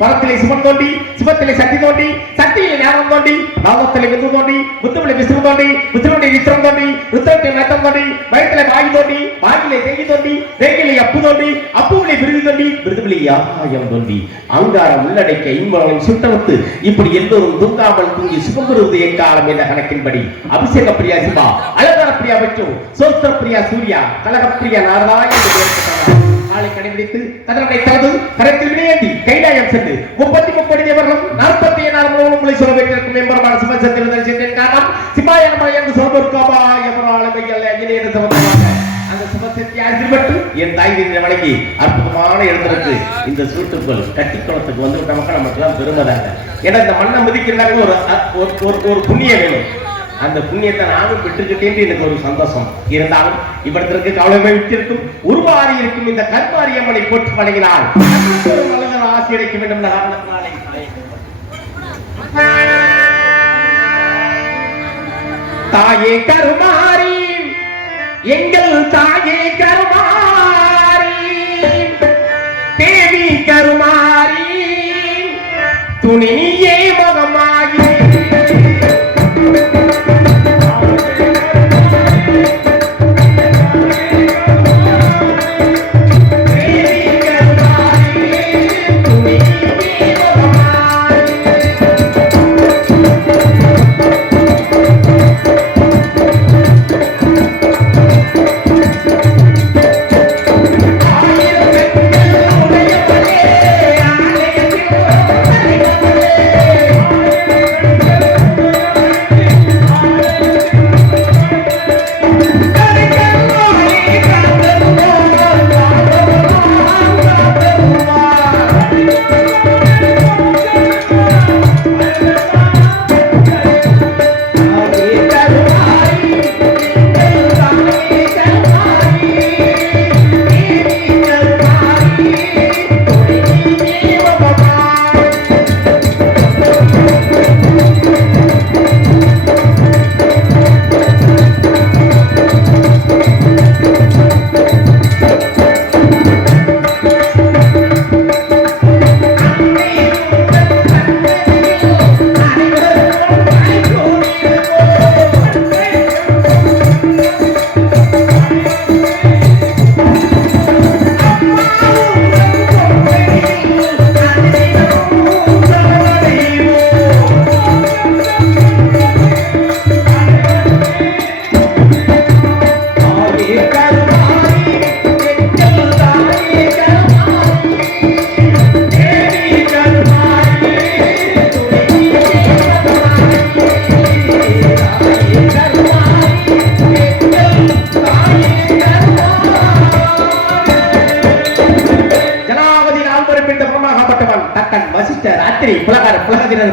பரத்திலே சிவன் தோண்டி, சிவத்திலே சக்தி தோண்டி, சக்தியிலே ஞானம் தோண்டி, நாமத்திலே விந்து தோண்டி, முத்துவிலே விஷ்ணு தோண்டி, விஷ்ணுவிலே விக்ரம் தோண்டி, விக்ரத்திலே நட்டம் தோண்டி, வயிற்றிலே வாயு தோண்டி, வாயிலே தேங்கி தோண்டி, தேங்கிலே அப்பு தோண்டி, அப்புவிலே விருது தோண்டி, விருதுவிலே ஆகாயம் தோண்டி, அங்காரம் உள்ளடக்க இன்பங்களின் சுட்டவத்து இப்படி எல்லோரும் தூங்காமல் தூங்கி சுகம்பெறுவது எக்காலம் என்ற கணக்கின்படி அபிஷேக பிரியா சிவா, அலங்கார பிரியா விஷ்ணு, சோஸ்திர பிரியா சூர்யா, கலக பிரியா நாரதா என்று பெயர் ஆளை கடைபிடித்து தன்னுடைய தனது கரத்தில் விளையாட்டி கைலாயம் சென்று 30 தேவர்களும் 47 உங்களை சொல்ல வைத்திருக்கும் எம்பெருமான் சிவசத்திர தரிசனத்தின் காரணம் சிவாயனமலை என்று சொல்வதற்காக அந்த சிவசக்தி ஆசிர்வட்டு என் தாய் தேவியை வணங்கி அற்புதமான எழுந்திருக்கு இந்த சூட்டுக்குள் கட்டிக்குளத்துக்கு வந்து நமக்கு எல்லாம் பெருமதாக ஏன்னா இந்த மண்ணை மிதிக்கிறாங்க ஒரு புண்ணியம் வேணும். அந்த புண்ணியத்தை நானும் பெற்றுக்கிட்டேன் எனக்கு ஒரு சந்தோஷம். இருந்தாலும் இவற்றிற்கு கவலைமை விட்டிருக்கும் உருவாரி இருக்கும் இந்த கருமாரி அம்மனை போட்டு வணங்கினால் ஒரு மலர் ஆசி அடைக்க வேண்டும் என்ற காரணத்தினாலே தாயே கருமாரி எங்கள் தாயே கருமாரி தேவி கருமாரி துணியே மகமாகி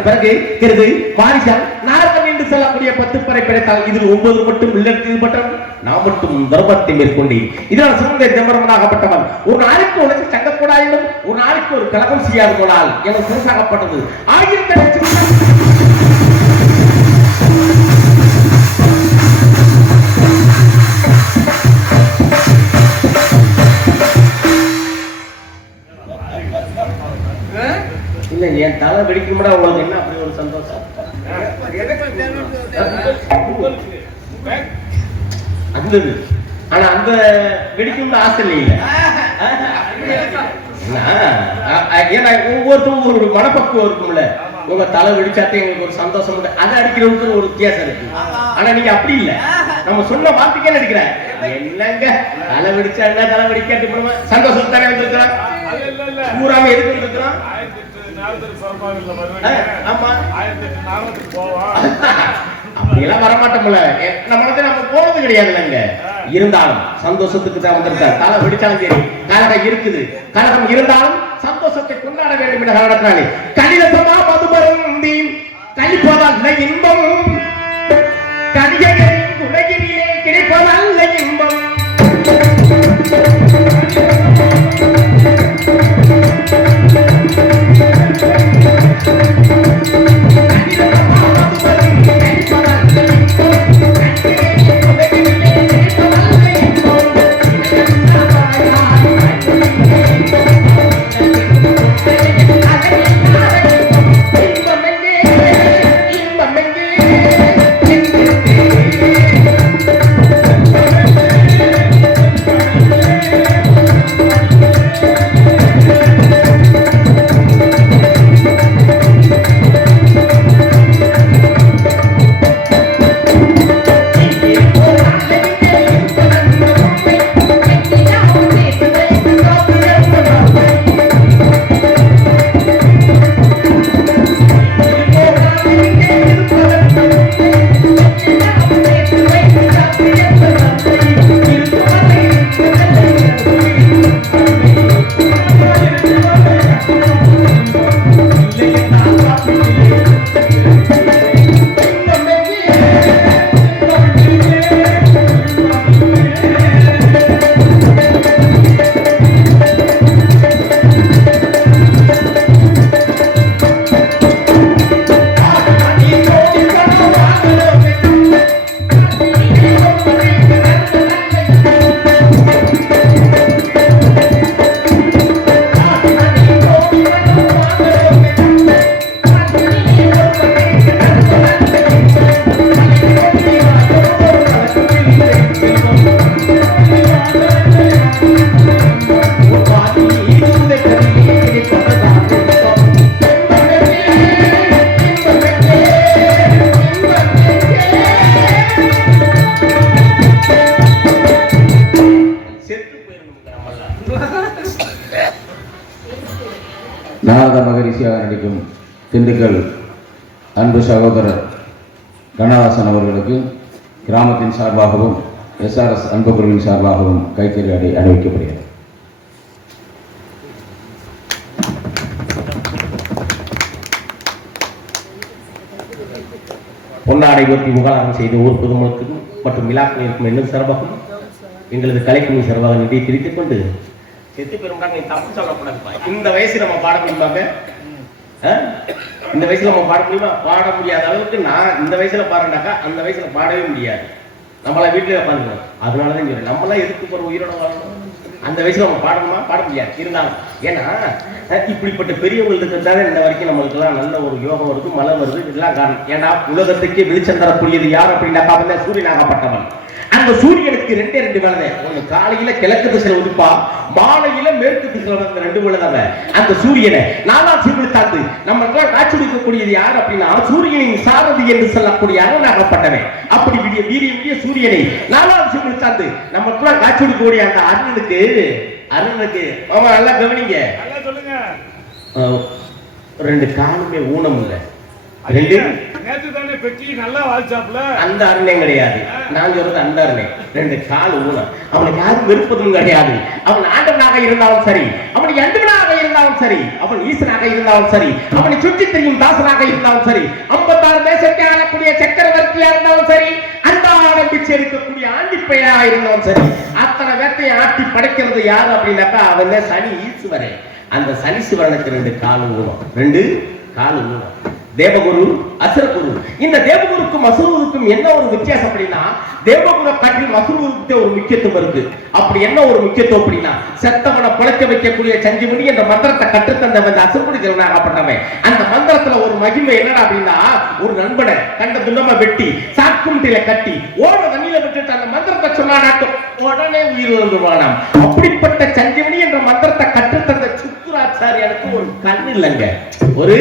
பிறகு கிருது வாரிசம் நாரதம் என்று சொல்லக்கூடிய 10 பறை பிழைத்தால் இதில் 9 மட்டும் இல்லத்தில் மட்டும் நான் மட்டும் தர்மத்தை மேற்கொண்டு இதனால் சிறந்த தர்மனாகப்பட்டவன் ஒரு நாளைக்கு உனக்கு சங்கக்கூடாயினும் ஒரு நாளைக்கு ஒரு கலகம் செய்யாது போனால் எனக்கு சிறசாகப்பட்டது 1000 இல்ல என் தலை வெடிக்கும்டா உங்களுக்கு என்ன அப்படி ஒரு சந்தோஷம் அந்த ஆனா அந்த வெடிக்கும்னு ஆசை இல்ல ஏன்னா ஒவ்வொருத்தரும் ஒரு மனப்பக்குவம் இருக்கும்ல உங்க தலை வெடிச்சாத்தே எங்களுக்கு ஒரு சந்தோஷம் உண்டு அதை அடிக்கிறவங்களுக்கு ஒரு வித்தியாசம் இருக்கு ஆனா நீங்க அப்படி இல்ல நம்ம சொன்ன வார்த்தைக்கே நடிக்கிறேன் என்னங்க தலை வெடிச்சா என்ன தலை வெடிக்காட்டு சந்தோஷம் தானே வந்துருக்கிறான் பூராம எதுக்கு வந்துருக்கிறான் அப்படியெல்லாம் வரமாட்டோம்ல நம்ம போனது கிடையாதுங்க இருந்தாலும் சந்தோஷத்துக்கு தான் வந்திருக்காரு தலை வெடிச்சாலும் சரி கழகம் இருக்குது கழகம் இருந்தாலும் சந்தோஷத்தை கொண்டாட வேண்டும் என்ற காரணத்தினாலே கணிதமா மதுபருந்தி கழிப்பதல்ல இன்பம் கணிகையின் உலகினிலே கிடைப்பதல்ல இன்பம் நாரத மகரிஷியாக நடிக்கும் திண்டுக்கல் அன்பு சகோதரர் கணவாசன் அவர்களுக்கு கிராமத்தின் சார்பாகவும் எஸ்ஆர்எஸ் அன்பு குழுவின் சார்பாகவும் கைத்தறி அறிவிக்கப்படுகிறது. பொன்னாடை ஒட்டி முகாலம் செய்த ஊர் பொதுமக்களுக்கும் மற்றும் விழாக்கள் இருக்கும் என்னும் சிறப்பாகவும் எங்களது கலைக்குழு சிறப்பாக நிதியை திரித்துக் கொண்டு செத்து பெருமாங்க தப்பு சொல்லக்கூடாது. இந்த வயசு நம்ம பாட முடியுமாங்க? இந்த வயசுல நம்ம பாட முடியுமா? பாட முடியாத அளவுக்கு நான் இந்த வயசுல பாடுறேன்னாக்கா அந்த வயசுல பாடவே முடியாது. நம்மள வீட்டுல உட்காந்துக்கணும். அதனாலதான் சொல்றேன், நம்மளாம் எதுக்கு போற உயிரோட வாழணும்? அந்த வயசுல நம்ம பாடணுமா? பாட முடியாது. இருந்தாலும் ஏன்னா இப்படிப்பட்ட பெரியவங்களுக்கு இருந்தாலே இந்த வரைக்கும் நம்மளுக்கு எல்லாம் நல்ல ஒரு யோகம் வருது, மழை வருது, இதெல்லாம் காரணம். ஏன்னா உலகத்துக்கே வெளிச்சம் தரக்கூடியது யார் அப்படின்னாக்கா வந்து சூரியனாகப்பட்டவன். அந்த சூரியனுக்கு 2 வேலை. ஒண்ணு காலையில கிழக்கு திசையில உதிப்பா, மாலையில மேற்கு திசையில வந்த 2 வேலை. அந்த சூரியனை 4ஆம் சிவனை தாத்து நம்மளுக்கு காட்சி கொடுக்கக்கூடியது யார் அப்படின்னா சூரியனின் சாரதி என்று சொல்லக்கூடிய அருணாகப்பட்டவன். அப்படி வீரிய சூரியனை 4ஆம் சிவனை தாத்து நம்மளுக்கு காட்சி கொடுக்கக்கூடிய அந்த அருணுக்கு அவன் நல்லா கவனிங்க, 2 காலுமே ஊனம் இல்லை. அந்த அருணை கிடையாது, நான் சொல்றது அந்த அருணை. 2 கால் ஊனம். அவனுக்கு யாரும் வெறுப்பதும் கிடையாது. அவன் ஆண்டவனாக இருந்தாலும் சரி, அவன் எந்தவனாக இருந்தாலும் இருந்தாலும் சரி, அவன் ஈசனாக இருந்தாலும் சரி, அவனை சுற்றி திரியும் தாசனாக இருந்தாலும் சரி, 56 தேசத்தை ஆளக்கூடிய சக்கரவர்த்தியா இருந்தாலும் சரி, அந்த ஆரம்பிச்சு இருக்கக்கூடிய ஆண்டிப்பையாக இருந்தாலும் சரி, அத்தனை வேட்டையை ஆட்டி படைக்கிறது யாரு அப்படின்னாக்கா அவன் சனி ஈஸ்வரே. அந்த சனீஸ்வரனுக்கு 2 காலு ஊனம், 2 காலு ஊனம். தேவகுரு, அசுரகுரு. இந்த தேவகுருக்கும் அசுரகுருக்கும் என்ன ஒரு வித்தியாசம் அப்படின்னா, தேவகுரு காட்டில் அசுரகுருக்கு ஒரு முக்கியத்துவம் இருக்கு. அப்படி என்ன ஒரு முக்கியத்துவம் அப்படின்னா, செத்தவனை பிழைக்க வைக்கக்கூடிய சஞ்சீவனி என்ற மந்திரத்தை கற்றுத்தந்தவன் அசுரகுரு ஜனநாயகப்பட்டவன். அந்த மந்திரத்துல ஒரு மகிமை என்னடா அப்படின்னா, ஒரு நண்பனை கண்ட துண்டமா வெட்டி சாக்குமுட்டில கட்டி ஓட தண்ணியில விட்டுட்டு அந்த மந்திரத்தை சொன்னானாக்கும் உடனே உயிர் வந்துருவானாம். அப்படிப்பட்ட சஞ்சீவனி என்ற மந்திரத்தை கற்றுத்தந்த சுக்குராச்சாரியனுக்கு ஒரு கண் இல்லைங்க, ஒரு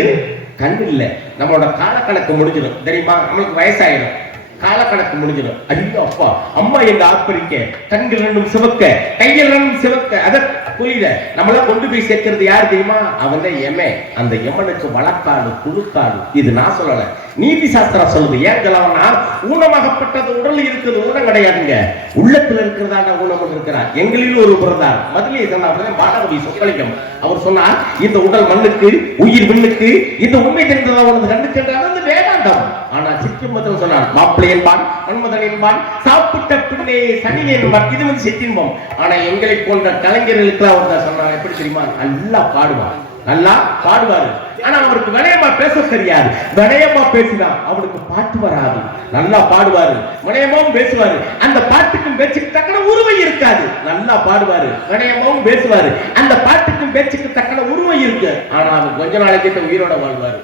கண் இல்ல. நம்மளோட காலக்கணக்கு முடிஞ்சிடும் தெரியுமா? நம்மளுக்கு வயசாயிடும், காலக்கணக்கு முடிஞ்சிடும். ஐயோ அப்பா, அம்மா எங்க ஆப்பரிக்க, கண்கள் 2 சிவக்க, கையில் 2 சிவக்க. அத புரியுத? நம்மள கொண்டு போய் சேர்க்கிறது யாரு தெரியுமா? அவன் தான் எமே. அந்த எமனுக்கு வழக்காடு குழுக்காடு. இது நான் சொல்லல, நீதி சாஸ்திரம் சொல்லுது. ஏன் சொல்லவனா, ஊனமாகப்பட்டது உடல் இருக்குது, ஊனம் கிடையாதுங்க, உள்ளத்துல இருக்கிறதான ஊனம் இருக்கிறார். எங்களில் ஒரு பிரதார் மதுரையை சொன்ன பாடகவி சொக்கலிங்கம் அவர் சொன்னார், இந்த உடல் மண்ணுக்கு, உயிர் விண்ணுக்கு, இந்த உண்மை தெரிந்தது அவனது கண்ணுக்கு என்றது வேதாந்தம். ஆனா சிக்கிமத்தன் சொன்னான், மாப்பிள்ளை என்பான், மன்மதன் என்பான், சாப்பிட்ட பின்னே சனி என்பான். இது வந்து சிற்றின்பம். ஆனா எங்களை போன்ற கலைஞர்களுக்கு அவர் சொன்னார், எப்படி தெரியுமா? நல்லா பாடுவார், நல்லா பாடுவாரு. ஆனா அவருக்கு வினயமா பேச தெரியாது. வினயமா பேசினா அவனுக்கு பாட்டு வராது. நல்லா பாடுவாரு, வினயமாவும் பேசுவாரு. அந்த பாட்டுக்கும் பேச்சுக்கு தக்கன உருவை இருக்காது. நல்லா பாடுவாரு, வினயமாவும் பேசுவாரு. அந்த பாட்டுக்கும் பேச்சுக்கு தக்கன உருவை இருக்கு. ஆனா அவர் கொஞ்ச நாளைக்கு உயிரோட வாழ்வாரு.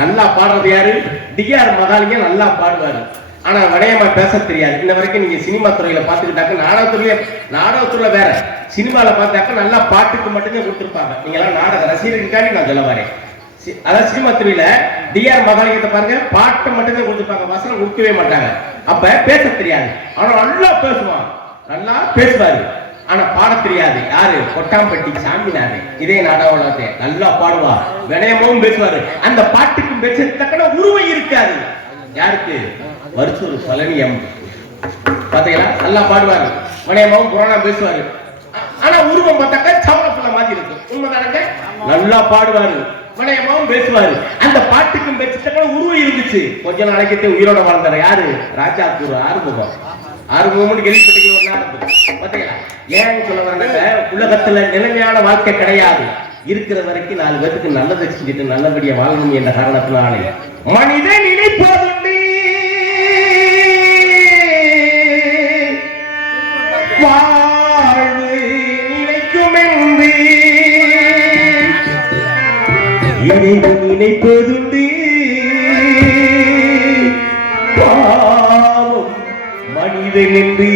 நல்லா பாடுறது யாரு? டிஆர் மகாலிங்க நல்லா பாடுவாரு. ஆனா வினயமா பேச தெரியாது. இன்ன வரைக்கும் நீங்க சினிமா துறையில பாத்துக்கிட்டாக்க, நாடகத்துறையில வேற, சினிமால பார்த்தாக்க நல்லா பாட்டுக்கு மட்டுமே கொடுத்துருப்பாங்க. நீங்க எல்லாம் நாடக ரசிகர்களுக்காண்டி நான் சொல்ல வரேன். அதாவது சினிமா துறையில டிஆர் மகாலிங்கத்தை பாருங்க, பாட்டை மட்டுமே கொடுத்துருப்பாங்க, வசனம் கொடுக்கவே மாட்டாங்க. அப்ப பேச தெரியாது. ஆனா நல்லா பேசுவான், நல்லா பேசுவாரு. ஆனா பாட தெரியாது. யாரு? கொட்டாம்பட்டி சாமிநாதே. இதே நாடகத்தை நல்லா பாடுவா, வினயமும் பேசுவாரு. அந்த பாட்டுக்கும் பேச தக்கன உருவை இருக்காது. யாருக்கு? வருஷூர் பழனியம் பாத்தீங்களா? நல்லா பாடுவாரு, வினயமாவும் புராணா பேசுவாரு. ஆனா உருவம் பார்த்தாக்க சவளப்புள்ள மாதிரி இருக்கும். உண்மைதானங்க? நல்லா பாடுவாரு, வினயமாவும் பேசுவாரு. அந்த பாட்டுக்கும் பேச்சுத்தக்க உருவம் இருந்துச்சு. கொஞ்ச நாளைக்கு உயிரோட வாழ்ந்தாரு. யாரு? ராஜா குரு ஆறுமுகம். ஆறுமுகம்னு கேள்விப்பட்டீங்க பாத்தீங்களா? ஏன்னு சொல்ல வந்தாங்க, உலகத்துல நிலைமையான வாழ்க்கை கிடையாது. இருக்கிற வரைக்கும் 4 பேருக்கு நல்லதை செஞ்சுட்டு நல்லபடியா வாழணும் என்ற காரணத்தினாலே மனிதன் நினைப்பதுண்டு, வாழ்வு நினைக்கும் என்று இறைவன் நினைப்பதுண்டு, பாவம் மனிதன் என்று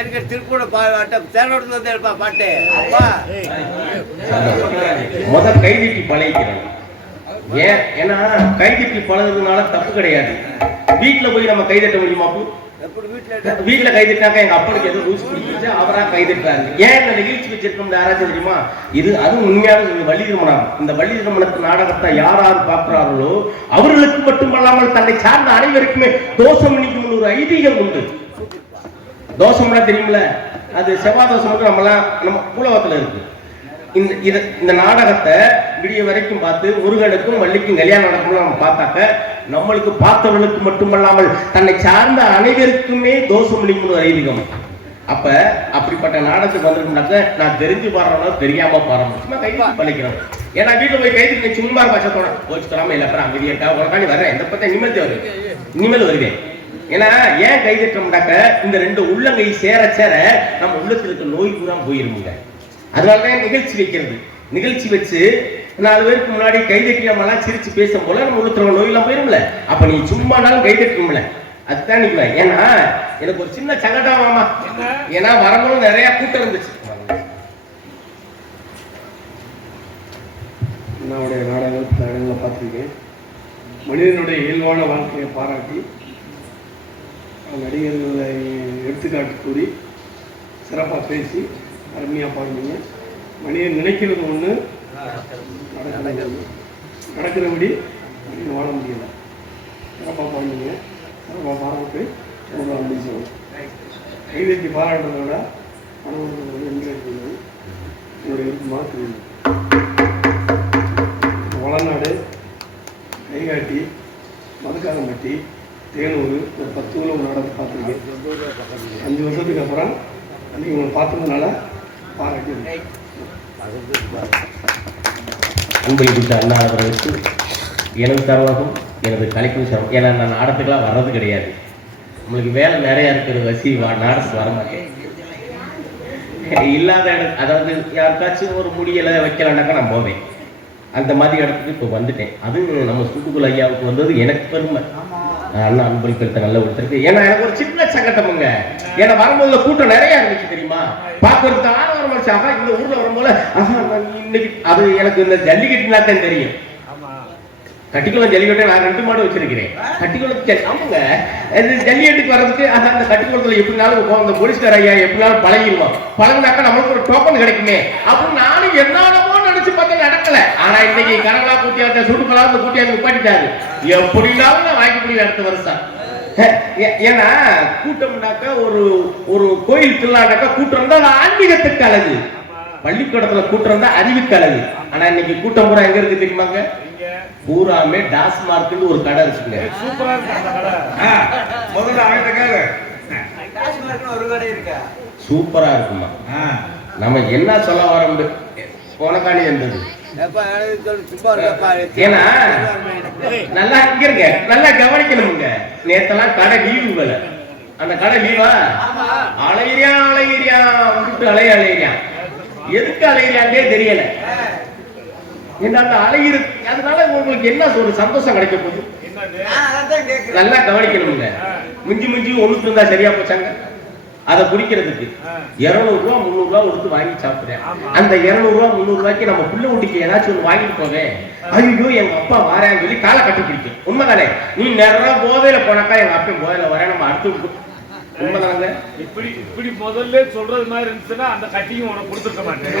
எனக்கு திருப்பூர் தேரோட்டத்துல வந்து எடுப்பா பாட்டு அப்பா முதல் கைதிட்டி பழகிக்கிறோம். ஏன் ஏன்னா கைதிட்டி பழகுறதுனால தப்பு கிடையாது. வீட்டுல போய் நம்ம கைதட்ட முடியுமா? வீட்டுல கைதிட்டாக்க எங்க அப்பனுக்கு எதுவும் ரூல்ஸ் பிடிச்சிச்சு அவரா கைதிட்டாரு. ஏன் இந்த நிகழ்ச்சி வச்சிருக்கோம் யாராச்சும் தெரியுமா? இது அது உண்மையான வள்ளி திருமணம். இந்த வள்ளி திருமணத்து நாடகத்தை யார் யார் பார்க்கிறார்களோ அவர்களுக்கு மட்டுமல்லாமல் தன்னை சார்ந்த அனைவருக்குமே தோஷம் நீக்கும் ஒரு ஐதீகம் உண்டு. தோஷம்னா தெரியுமில்ல, அது செவ்வாய் தோஷம் நம்ம பூலவத்துல இருக்கு. இந்த நாடகத்தை விடிய வரைக்கும் பார்த்து முருகனுக்கும் வள்ளிக்கும் கல்யாணம் நடக்கும்னு நம்ம பார்த்தாக்க நம்மளுக்கு பார்த்தவர்களுக்கு மட்டுமல்லாமல் தன்னை சார்ந்த அனைவருக்குமே தோஷம் நீக்கும் ஒரு ஐதீகம். அப்ப அப்படிப்பட்ட நாடகத்துக்கு வந்திருக்குனாக்க நான் தெரிஞ்சு பாடுறோம் தெரியாம பாடுறோம் சும்மா கைது பண்ணிக்கிறோம். ஏன்னா வீட்டுல போய் கைது சும்மா பட்சத்தோட போச்சு தராம இல்ல அமைதியா உனக்காண்டி வர்றேன் இந்த பத்தி இனிமேல் வருவேன். ஏன்னா ஏன் கைதட்டோம்னாக்க இந்த ரெண்டு உள்ளங்கை சேர சேர நம்ம உள்ளத்துல இருக்க நோய் பூரா போயிருமுங்க. அதனாலதான் நிகழ்ச்சி வைக்கிறது. நிகழ்ச்சி வச்சு 4 பேருக்கு முன்னாடி கைதட்டி நம்ம எல்லாம் சிரிச்சு பேசும் போல நம்ம உள்ளத்துல நோய் எல்லாம் போயிரும்ல. அப்ப நீ சும்மானாலும் கைதட்டும்ல. அதுதான் நீங்க. ஏன்னா எனக்கு ஒரு சின்ன சங்கடம் மாமா. ஏன்னா வரும்போது நிறைய கூட்டம் இருந்துச்சு. என்னுடைய நாடகங்களை பார்த்துருக்கேன். மனிதனுடைய இயல்பான வாழ்க்கையை பாராட்டி நடிகர்களை எடுத்துக்காட்டு கூறி சிறப்பாக பேசி அருமையாக பாடுவீங்க. மனிதன் நினைக்கிறது ஒன்று நடக்கிறபடி வாழ முடியலை. சிறப்பாக பாடுவீங்க. சிறப்பாக பாராட்டு ரொம்ப முடிச்சோம். கைதட்டி பாராட்டுறத விட மனவர்கள் என்கரேஜ் பண்ணுவது என்னுடைய இருக்குமா தெரியும். வளநாடு, கைகாட்டி, மதுக்காரம்பட்டி, தேனூர் ஒரு 10 ஊரில் ஒரு நாடகத்தை பார்த்துருக்கேன். 5 வருஷத்துக்கு அப்புறம் அன்றைக்கி உங்களை பார்த்ததுனால பாராட்டி அன்பை விட்ட அண்ணா அவர்களுக்கு எனது தருவாகும் எனது கலைக்கும் சிரமம். ஏன்னா நான் நாடகத்துக்கெல்லாம் வர்றது கிடையாது. நம்மளுக்கு வேலை நிறையா இருக்கிற வசி நாடகத்துக்கு வர மாட்டேன். இல்லாத இடம் அதாவது யாருக்காச்சும் ஒரு முடியலை வைக்கலான்னாக்கா நான் போவேன். அந்த மாதிரி இடத்துக்கு இப்போ வந்துட்டேன். அது நம்ம சுட்டுக்குள் ஐயாவுக்கு வந்தது எனக்கு பெருமை. அண்ணா அன்பளிப்பெடுத்த நல்ல ஒருத்தருக்கு. ஏன்னா எனக்கு ஒரு சின்ன சங்கட்டமுங்க. ஏன்னா வரும்போது கூட்டம் நிறைய இருந்துச்சு தெரியுமா? பார்க்கறதுக்கு ஆறு வருஷம் இந்த ஊர்ல வரும்போது இன்னைக்கு அது எனக்கு இந்த ஜல்லிக்கட்டுனா தான் தெரியும். கட்டிக்குளம் ஜல்லிக்கட்டை நான் 2 மாடு வச்சிருக்கிறேன். கட்டிக்குளத்துக்கு ஆமாங்க ஜல்லிக்கட்டுக்கு வர்றதுக்கு அந்த கட்டிக்குளத்துல எப்படினாலும் அந்த போலீஸ்கார ஐயா எப்படினாலும் பழகிடுவோம். பழகினாக்கா நம்மளுக்கு ஒரு டோக்கன் கிடைக்குமே அப்படின்னு நானும் என்னமோ நினைச்சு பார்த்தா நடக்கல. ஆனா இன்னைக்கு கரங்களா கூட்டியாத்த சுட்டுக்கலா கூட்டியாந்து உட்காந்துட்டாரு. எப்படினாலும் நான் வாங்கி முடியல அடுத்த வருஷம். ஏன்னா கூட்டம்னாக்கா ஒரு கோயில் திருவிழானாக்கா கூட்டம் இருந்தா அது ஆன்மீகத்துக்கு அழகு. பள்ளிக்கூடத்துல கூட்டம் இருந்தா அறிவுக்கு அழகு. ஆனா இன்னைக்கு கூட்டம் பூரா எங்க இருக்கு தெரியுமாங்க? பூராமே டாஸ்மார்க்னு ஒரு கடை இருக்குங்க. சூப்பரா இருக்கு அந்த கடை. முதல்ல ஒரு கடை இருக்கு. சூப்பரா இருக்குமா? நம்ம என்ன சொல்ல வரோம் போனக்காணி இருந்தது. ஏன்னா நல்லா இங்க இருக்க நல்லா கவனிக்கணுங்க. நேத்தெல்லாம் கடை லீவுல அந்த கடை லீவா அலையிறியா விட்டு அலையிறியா எதுக்கு அலையிறியாண்டே தெரியல. என்ன அந்த அலையிரு அதனால உங்களுக்கு என்ன ஒரு சந்தோஷம் கிடைக்க போகுது? நல்லா கவனிக்கணுங்க. மிஞ்சி ஒண்ணுக்கு இருந்தா சரியா போச்சாங்க. அதை குடிக்கிறதுக்கு 200 ரூபா 300 ரூபா கொடுத்து வாங்கி சாப்பிடுறேன். அந்த 200 ரூபா 300 ரூபாய்க்கு நம்ம புள்ள ஊட்டிக்கு ஏதாச்சும் ஒன்று வாங்கிட்டு போவேன். ஐயோ எங்க அப்பா வாரேன்னு சொல்லி காலை கட்டி பிடிக்கும். உண்மைதானே? நீ நிறைய போதையில போனாக்கா எங்க அப்பா போதையில வரேன் நம்ம அடுத்து உண்மைதாங்க. இப்படி முதல்ல சொல்றது மாதிரி இருந்துச்சுன்னா அந்த கட்டியும் உனக்கு கொடுத்துருக்க மாட்டேன்.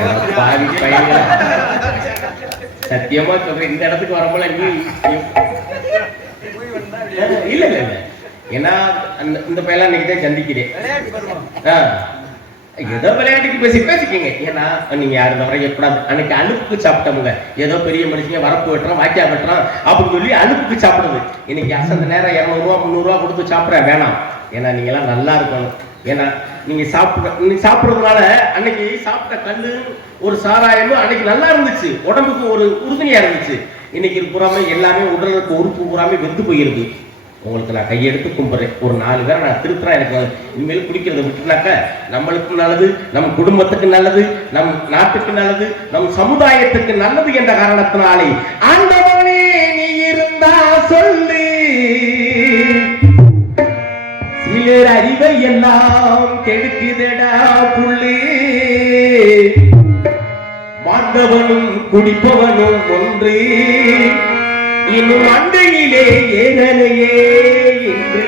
சத்தியமா சொல்றேன், இந்த இடத்துக்கு வரப்போல நீ இல்ல இல்ல இல்ல, ஏன்னா இந்த பையெல்லாம் இன்னைக்கு தான் சந்திக்கிறேன். ஏதோ விளையாட்டுக்கு பேசிக்கீங்க. ஏன்னா நீங்க யாரும் தவிர எப்படாது அன்னைக்கு அலுப்புக்கு சாப்பிட்டோமுங்க. ஏதோ பெரிய மனுஷங்க வரப்பு வெட்டுறோம் வாக்கியா வெட்டுறோம் அப்படின்னு சொல்லி அலுப்புக்கு சாப்பிடுது. இன்னைக்கு அசந்த நேரம் 200 ரூபா 300 ரூபா கொடுத்து சாப்பிட்றேன் வேணாம். ஏன்னா நீங்க எல்லாம் நல்லா இருக்கணும். ஏன்னா நீங்க சாப்பிடுறதுனால அன்னைக்கு சாப்பிட்ட கல்லு ஒரு சாராயமும் அன்னைக்கு நல்லா இருந்துச்சு, உடம்புக்கு ஒரு உறுதுணையா இருந்துச்சு. இன்னைக்கு புறாமே எல்லாமே உடலுக்கு உறுப்பு புறாமே வெந்து போயிருக்கு. உங்களுக்கு நான் கையெடுத்து கும்பிட்றேன். ஒரு 4 பேரை நான் திருத்துறேன். எனக்கு இனிமேல் குடிக்கிறத விட்டுனாக்க நம்மளுக்கும் நல்லது, நம் குடும்பத்துக்கு நல்லது, நம் நாட்டுக்கு நல்லது, நம் சமுதாயத்துக்கு நல்லது என்ற காரணத்தினாலே ஆண்டவனே நீ இருந்தா சொல்லு, சிலர் அறிவை எல்லாம் கெடுக்குதடா புள்ளி, மாண்டவனும் குடிப்பவனும் ஒன்று, இன்னும் அண்டையிலே ஏகலையே என்று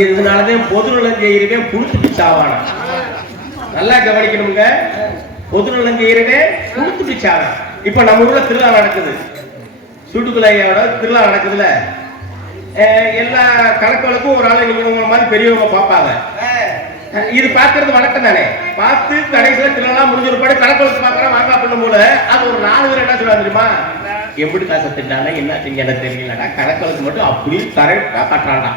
இதனாலதான் பொது நலம் செய்யறவே புழுத்துட்டு சாவான. நல்லா கவனிக்கணுங்க, பொது நலம் செய்யறவே புழுத்துட்டு சாவான. இப்ப நம்ம ஊர்ல திருவிழா நடக்குது, சுட்டுக்குலையோட திருவிழா நடக்குதுல, எல்லா கணக்கு வழக்கும் ஒரு ஆளு நீங்க உங்க மாதிரி பெரியவங்க பார்ப்பாங்க. இது பாக்குறது வழக்கம் தானே. பார்த்து கடைசியில திருவிழா முடிஞ்ச ஒரு பாடு கணக்கு வழக்கு பாக்குறேன் வாங்கா பண்ணும் போல அது ஒரு 4 பேர் என்ன சொல்லுவாங்க தெரியுமா, எப்படி காசை திட்டானா என்ன செஞ்சு எனக்கு தெரியலடா, கணக்கு வழக்கு மட்டும் அப்படி கரெக்டா கட்டுறான்டா.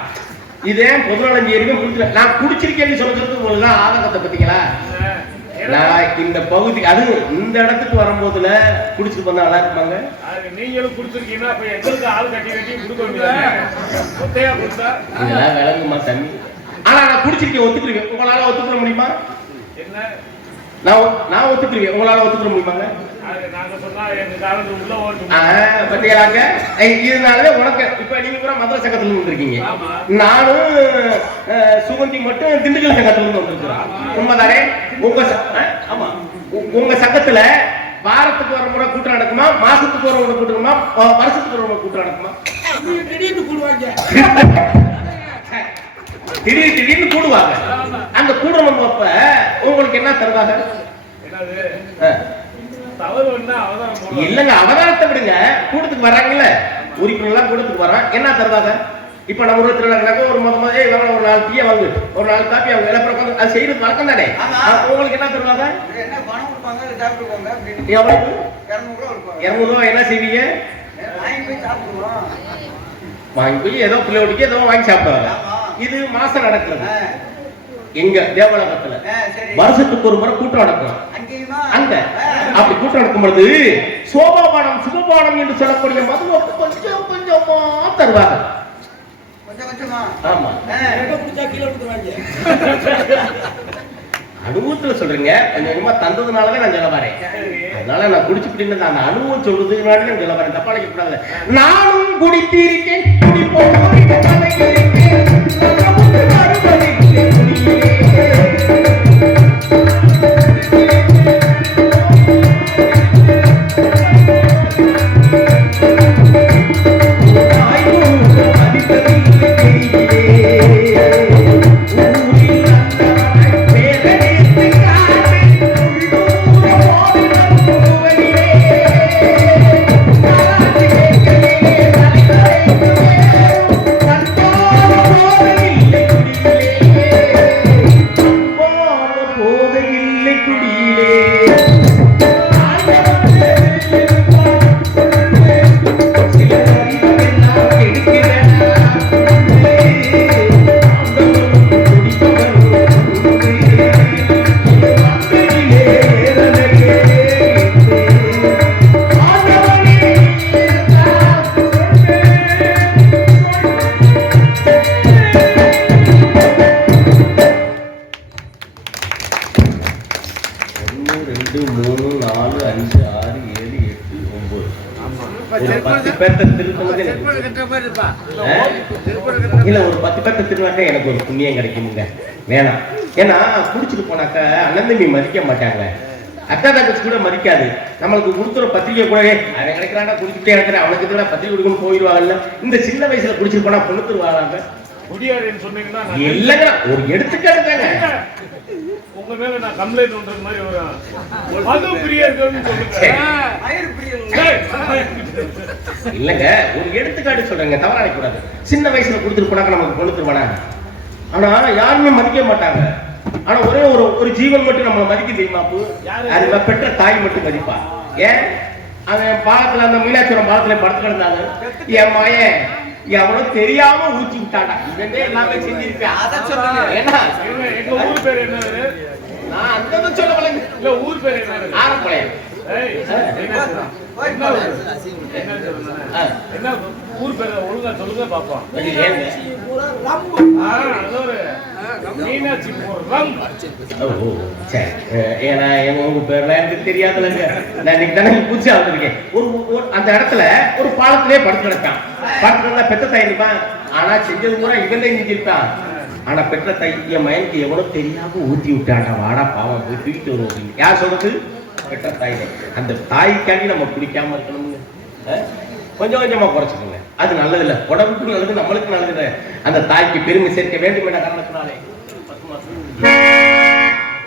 இதே பொதுநலம் செய்யறீங்க குடிச்சிருக்க. நான் குடிச்சிருக்கேன்னு சொல்றதுக்கு உங்களுக்கு ஆதங்கத்தை பத்தீங்களா? நான் இந்த பகுதி அது இந்த இடத்துக்கு வரும்போதுல குடிச்சிட்டு வந்தா நல்லா இருப்பாங்க. நீங்களும் குடிச்சிருக்கீங்கன்னா அப்ப எங்களுக்கு ஆள் கட்டி கட்டி கொடுக்க வேண்டியது ஒத்தையா கொடுத்தா இதெல்லாம் விளங்குமா தண்ணி? ஆனா நான் குடிச்சிருக்கேன், ஒத்துக்குறீங்க. உங்களால ஒத்துக்கிற முடியுமா? என்ன நான் ஒத்துக்குறேன், உங்களால ஒத்துக்கிற முடியுமாங்க? நாங்க சொன்னா எங்க காலத்து உள்ள ஓட்டு பத்தியலாங்க. இதனாலவே உனக்கு இப்ப நீங்க கூட மதுரை சங்கத்துல வந்திருக்கீங்க, நானும் சுகந்தி மட்டும் திண்டுக்கல் சங்கத்துல இருந்து வந்திருக்கிறோம். உண்மைதானே? ஆமா, உங்க சங்கத்துல வாரத்துக்கு ஒரு முறை கூட்டம் நடக்குமா, மாசத்துக்கு ஒரு முறை கூட்டணுமா, வருஷத்துக்கு ஒரு முறை கூட்டம் நடக்குமா? திடீர்னு கூடுவாங்க, திடீர்னு கூடுவாங்க. அந்த கூடணும் அப்ப உங்களுக்கு என்ன தருவாங்க? இல்லங்க, அவதாரத்தை விடுங்க. கூட்டத்துக்கு வர்றாங்கல்ல உறுப்பினர்லாம் கூட்டத்துக்கு வர்றான், என்ன தருவாங்க? இப்ப நம்ம ஒரு திருவிழாக்கு ஒரு ஒரு 4 டீயை வாங்கு, ஒரு 4 காப்பி அவங்க எல்லாம் அது செய்யறது வழக்கம் தானே. உங்களுக்கு என்ன தருவாங்க? எவ்வளவு? 200 ரூபாய். என்ன செய்வீங்க? வாங்கி போய் ஏதோ பிள்ளையோட்டிக்கு ஏதோ வாங்கி சாப்பிடுவாங்க. இது மாசம் நடக்கிறது. எங்க தேவலோகத்துல வருஷத்துக்கு ஒரு முறை கூட்டம் நடக்கும். அங்க அப்படி கூட்டம் நடக்கும் பொழுது சோபாபானம் சுகபானம் என்று சொல்லக்கூடிய மதுவை கொஞ்சம் கொஞ்சமா தருவாங்க. ஆமா, அனுபவத்துல சொல்றீங்க. கொஞ்சம் கொஞ்சமா தந்ததுனாலதான் நான் சொல்ல வரேன். அதனால நான் குடிச்சுக்கிட்டு அந்த அனுபவம் சொல்றதுனால நான் சொல்ல வரேன். தப்பா நினைக்கக்கூடாது. நானும் குடித்திருக்கேன், இல்ல ஒரு 10 பேர்த்த திருவாக்க எனக்கு ஒரு புண்ணியம் கிடைக்குமுங்க. வேணாம், ஏன்னா குடிச்சிட்டு போனாக்க அண்ணன் தம்பி மதிக்க மாட்டாங்க, அக்கா தங்கச்சி கூட மதிக்காது. நம்மளுக்கு கொடுத்துற பத்திரிக்கை கூட அவன் கிடைக்கிறாண்டா குடிச்சுட்டே இருக்கிறேன், அவனுக்கு இதுல பத்திரிக்கை கொடுக்கணும் போயிடுவாங்கல்ல. இந்த சின்ன வயசுல குடிச்சிட்டு போனா பொண்ணுத்துருவாங்க. சொன்னீங்கன்னா இல்லங்க, ஒரு எடுத்துக்காட்டு தாங்க. உங்க மேல நான் கம்ப்ளைண்ட் பண்றது மாதிரி ஒரு மது பிரியர்கள்னு சொல்லுங்க. இல்லங்க, ஒரு எடுத்துக்காட்டு சொல்றேங்க, தவறா நினைக்க கூடாது. சின்ன வயசுல கொடுத்துட்டு போனாக்க நமக்கு பொண்ணு தருவானாங்க. ஆனா யாருமே மதிக்க மாட்டாங்க. ஆனா ஒரே ஒரு ஜீவன் மட்டும் நம்மளை மதிக்க தெரியுமா? அது பெற்ற தாய் மட்டும் மதிப்பா. ஏன்? அவன் பாலத்துல, அந்த மீனாட்சிபுரம் பாலத்துல படுத்து கிடந்தாங்க. என் மாயன் எவ்வளவு தெரியாம ஊற்றி விட்டாடா, இதே எல்லாமே செஞ்சிருப்பேன். எங்க ஊர் பேர் என்ன? நான் அந்த சொல்ல வளங்க. இல்ல, ஊர் பேர் என்ன? ஆரம்பளையம். என்ன ஊர் பேர் ஒழுங்கா சொல்லுங்க பாப்போம். ஏன்னா உங்க பேர்லாம் எனக்கு தெரியாதுலங்க. நான் இன்னைக்கு தானே புதுசா வந்திருக்கேன். அந்த இடத்துல ஒரு பாலத்திலே படுத்து கிடக்கான். படுத்து கிடந்தா பெத்த தாய் இருப்பான். ஆனா செஞ்சது பூரா இவன் தான் செஞ்சிருப்பான். ஆனா பெற்ற தாய் என் மயனுக்கு எவ்வளவு தெரியாம ஊத்தி விட்டாண்டா, வாடா பாவம் போய் தூக்கிட்டு வருவோம். யார் சொல்றது? பெற்ற தாய். அந்த தாய்க்காண்டி நம்ம குடிக்காம இருக்கணும்னு கொஞ்சம் கொஞ்சமா குறைச்சிக்கோங்க. அது நல்லது இல்ல, உடம்புக்கு நல்லது, நம்மளுக்கு நல்லது. அந்த தாய்க்கு பெருமை சேர்க்க வேண்டும் என்ற காரணத்தினாலே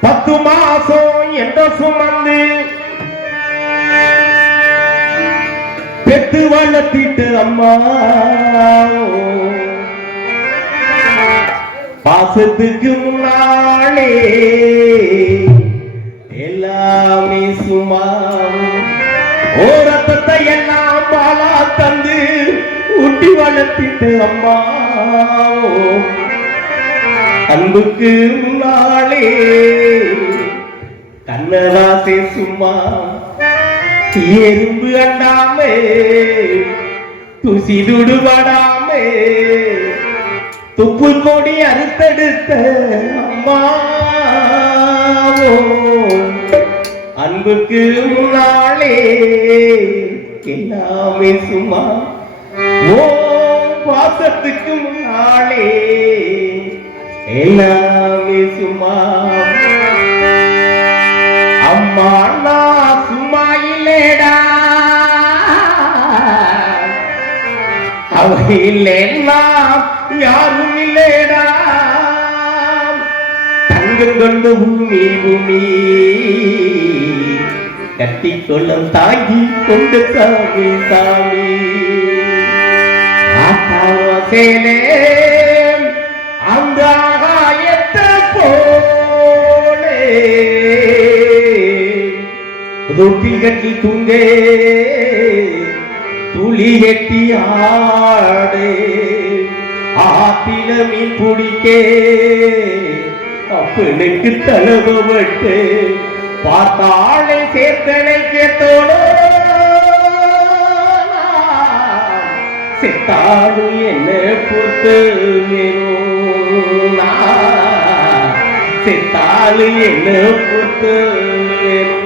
10 மாசம் என்ற சுமந்து பெத்து வளர்த்திட்டு அம்மா பாசத்துக்கு முன்னாலே எல்லாமே சும்மா. ஓரத்தை எல்லாம் பாலா தந்து ஊட்டி வளர்த்திட்டு அம்மா அன்புக்கு முன்னாலே கண்ணராசே சும்மா. எறும்பு அண்டாமே துசி துடுபடாமே துப்பு கொடி அறுத்தெடுத்த அம்மா அன்புக்கு முன்னாலே எல்லாமே சும்மா. ஓ பாசத்துக்கு முன்னாலே எல்லாமே சும்மா. அம்மா நான் சும்மா இல்லேடா, அவ இல்லைன்னா யாரும் இல்லேடா. தங்கம் கொண்டு பூமி பூமி கட்டி கொள்ளும் தாங்கி கொண்டு சாமி சாமி. ஆத்தாவசேலே அந்த ஆகாயத்தை போலே தொட்டி கட்டி தூங்கே துளி கட்டி ஆடே ஆத்தில மீன் பிடிக்கே அப்பனுக்கு தழுவப்பட்டு பார்த்தாளை சேர்த்தனைக்கு தோடு செத்தாலும் என்ன பொறுத்து வேணும் செத்தாலும் என்ன பொறுத்து வேணும்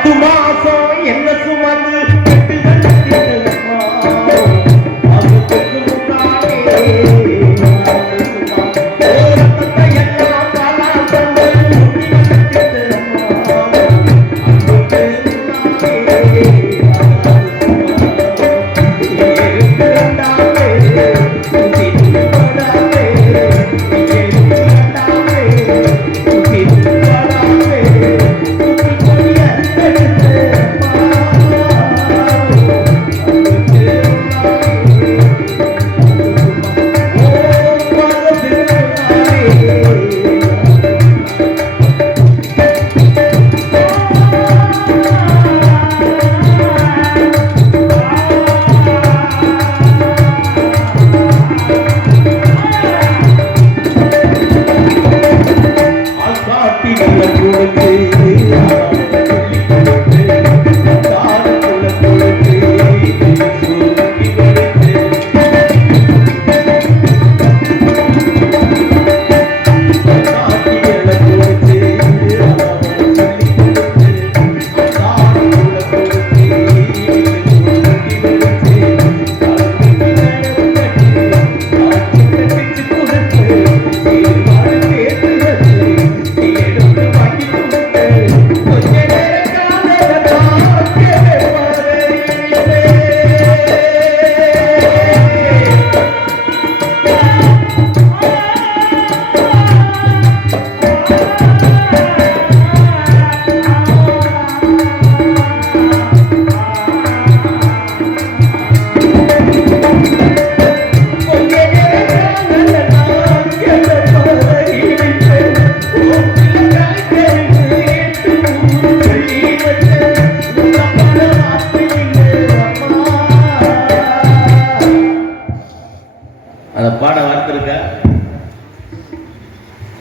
பத்து மாசம் என்ன சுமந்து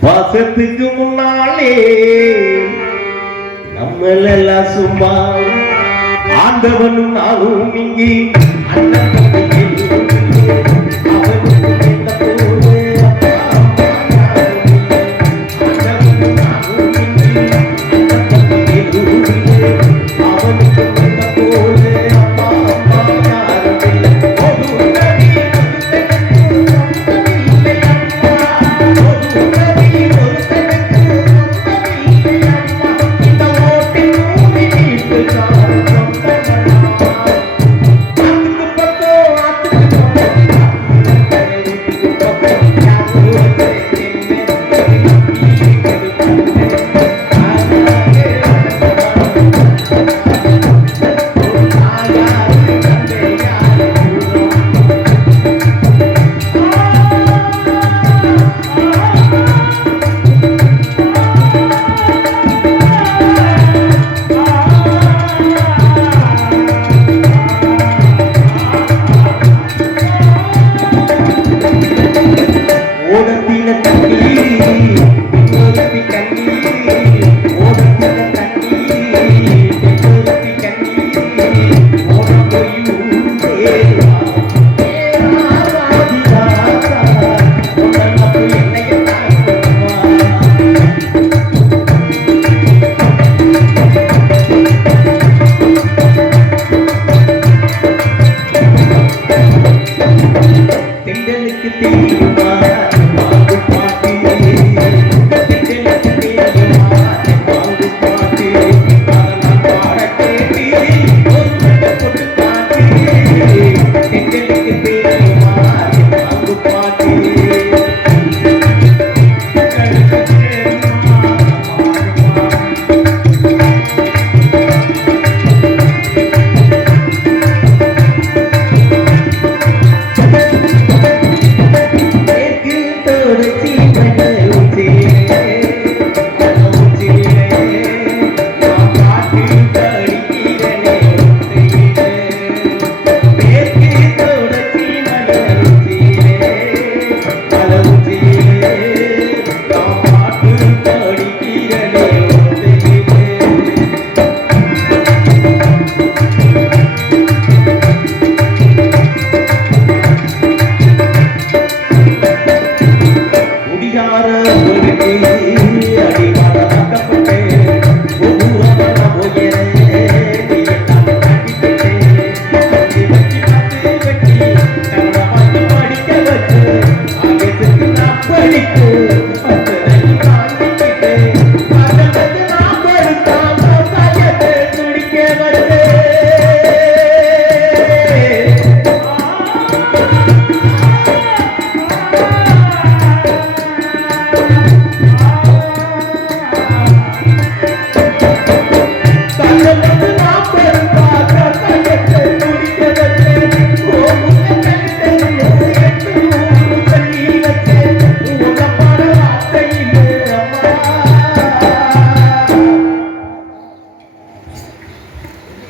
வாசத்துக்கு முன்னாலே நம்மளெல்லாம் சும்மா ஆண்டவனும் நானும் இங்கே அண்ணன் பத்து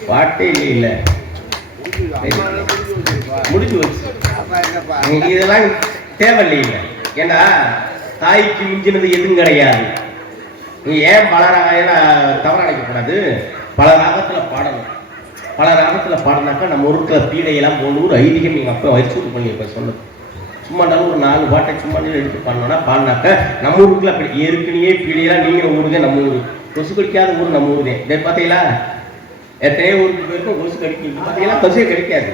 பாட்டே இல்ல முடிஞ்சு வச்சு இதெல்லாம் தேவையில்லை. ஏன்னா தாய்க்கு மிஞ்சினது எதுவும் கிடையாது. நீ ஏன் பல தவற அடைக்கக்கூடாது? பல ராகத்துல பாடணும். பல ராகத்துல பாடினாக்கா நம்ம ஊருக்குள்ள பீடையெல்லாம் போகணும் ஒரு ஐதீகம். எங்கள் அப்பா வயசூர் பண்ணியிருப்பேன் சொன்னது. சும்மாண்டாலும் ஒரு 4 பாட்டை சும்மா எடுத்து பாடினாக்க நம்ம ஊருக்குள்ள அப்படி ஏற்கனவே பீடையெல்லாம் நீங்கிற ஊருதே நம்ம ஊர். கொசு கடிக்காத ஊர் நம்ம ஊருதே. பார்த்தீங்களா எத்தனையோ ஊருக்கு போயிருக்கும் கொசு கடிக்கும். பார்த்தீங்கன்னா கொசுவே கிடைக்காது.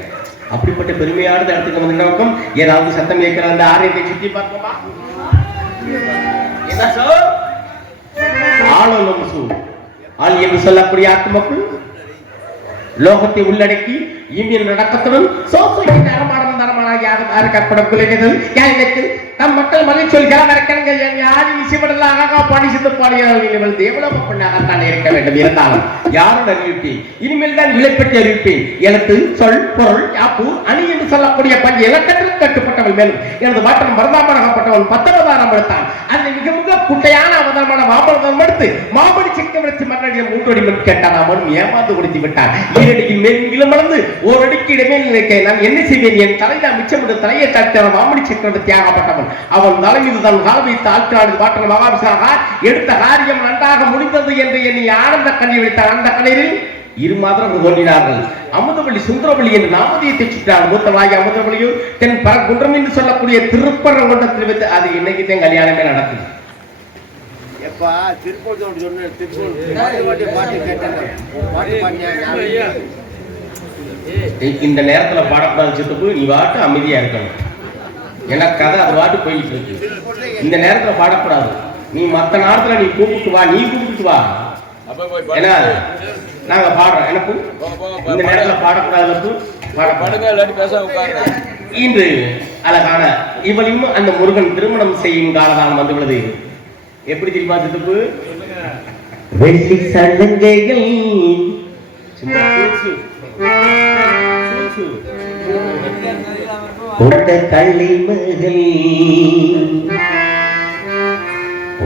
அப்படிப்பட்ட பெருமையான இடத்துக்கு வந்து நோக்கம் ஏதாவது சத்தம் கேட்கிற அந்த ஆரியத்தை சுற்றி பார்ப்போமா? என்ன சொல்? ஆளும் சூழ் ஆள் என்று சொல்லக்கூடிய ஆத்மக்குள் லோகத்தை உள்ளடக்கி இந்தியன் நடக்கத்துடன் சோசையின் தரமானம் தரமானாக யாரும் கற்படம் குலைகள் யாருக்கு நம் மக்கள் மலை சொல்கிறார் பாடி சிந்து பாடியவர்கள் தேவலோக பண்ணாகத்தான் இருக்க வேண்டும். இருந்தாலும் யாரும் அறிவிப்பேன் இனிமேல் தான் விலைப்பற்றி அறிவிப்பேன். எழுத்து சொல் பொருள் யாப்பு அணி என்று சொல்லக்கூடிய பஞ்ச இலக்கத்திற்கு கட்டுப்பட்டவள். மேலும் எனது மாற்றம் மருதாமராகப்பட்டவன் 19ஆம் எடுத்தான். அந்த மிக மிக குட்டையான அவதாரமான மாபலம் எடுத்து மாபடி சக்கரவர்த்தி மன்னடியம் 3 அடி மண் கேட்டான். அவனும் ஏமாந்து கொடுத்து விட்டான். ஈரடியில் மேலும் வளர்ந்து ஓரடிக்கு இடமே நினைக்க நான் என்ன செய்வேன்? என் தலைதான் மிச்சமிட்டு தலையை தாட்ட மாமடி சக்கரவர்த்தி ஆகப்பட்டவன். அவன் தலை மீது தான் கால் வைத்து ஆட்சியாளர் மாற்றம் மகாபிஷாக எடுத்த காரியம் நன்றாக முடிந்தது என்று எண்ணி ஆனந்த கண்ணீர் வைத்தார். அந்த கண்ணீரில் 2 மாதம் தோன்றினார்கள். அமுதவள்ளி சுந்தரவள்ளி என்று நாமதியத்தை சுற்றார். மூத்தவாகி அமுதவள்ளியும் தென் பரகுன்றம் என்று சொல்லக்கூடிய திருப்பரங்குன்றத்தில் வைத்து அது இன்னைக்கு தான் கல்யாணமே நடக்குது. இந்த நேரத்துல பாடக்கூடாது சித்துப்பு. நீ வாட்டு அமைதியா இருக்கணும். ஏன்னா கதை அது வாட்டு போயிட்டு இருக்கு. இந்த நேரத்துல பாடக்கூடாது. நீ மத்த நேரத்துல நீ கூப்பிட்டு வா. நீ கூப்பிட்டு வா. ஏன்னா நாங்க பாடுறோம். எனக்கு இந்த நேரத்துல பாடக்கூடாது. இன்று அழகான இவளையும் அந்த முருகன் திருமணம் செய்யும் காலதான் வந்துள்ளது. எப்படி தெரியுமா சித்துப்பு? வெள்ளி சலுங்கைகள் கொண்ட கள்ளிமகள்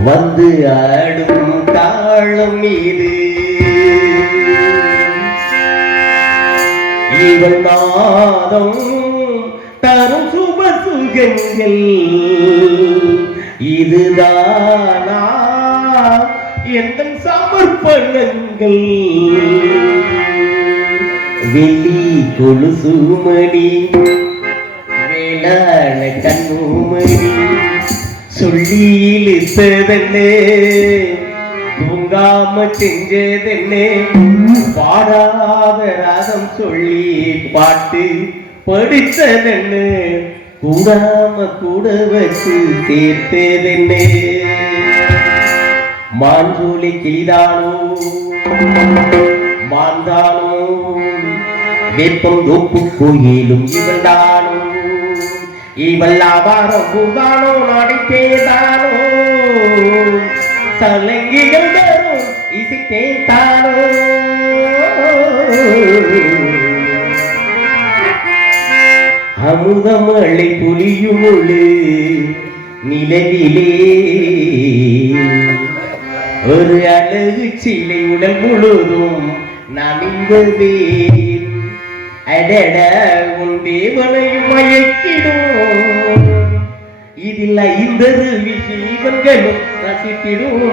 வந்து ஆடும் தாளம் மீது இவள் நாதம் தரும் சுப சுகங்கள் இதுதானா எந்த சமர்ப்பணங்கள்? வெள்ளி கொலுசுமணி வேளாண் கண்ணுமணி சொல்லி இழுத்ததென்னே தூங்காம செஞ்சதென்னே பாடாத ராகம் சொல்லி பாட்டு படித்ததென்னு கூடாம கூட வச்சு சேர்த்ததென்னே மாஞ்சோலை கிளிதானோ மாந்தானோ வேப்பம் தோப்பு கோயிலும் இவள் தானோ இவள் ஆவாரம் பூதானோ நாடித்தேதானோ சலங்கிகள் வரும் இசைத்தேதானோ அமுதமழை புலியுமுழு நிலவிலே ஒரு அழகு சிலை உடல் முழுதும் நமிந்ததே அடட உன் தேவனையும் மயக்கிடும் இதில் 5 ஜீவன்களும் ரசித்திடும்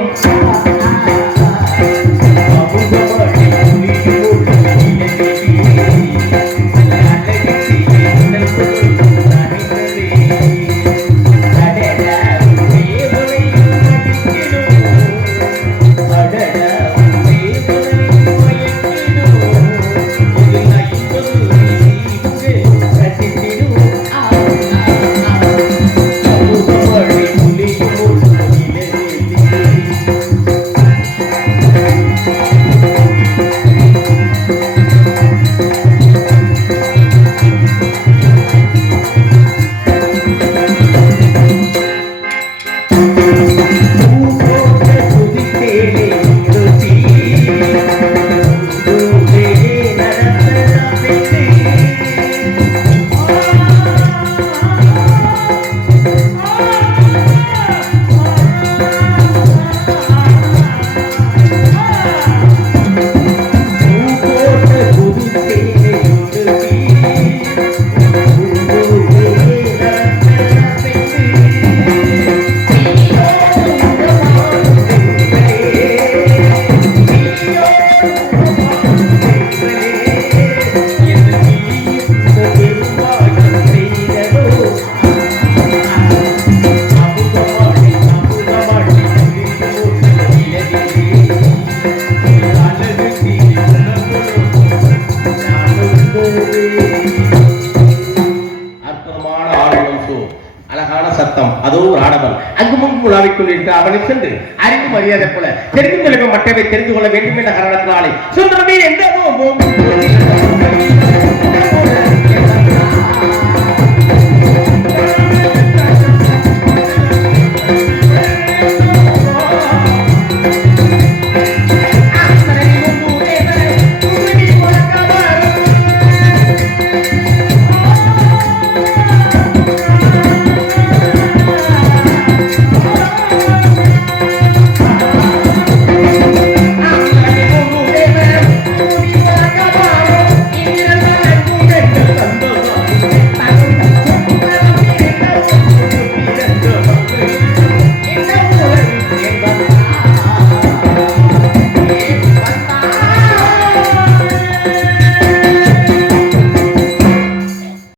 அதோ ஒரு ஆடவன் அங்கு முன்பு உலாவிக் கொண்டிருக்க அவனை சென்று அறிந்து மரியாதை போல தெரிந்து கொள்ள மற்றவை தெரிந்து கொள்ள வேண்டும் என்ற காரணத்தினாலே சுந்தரமே எந்த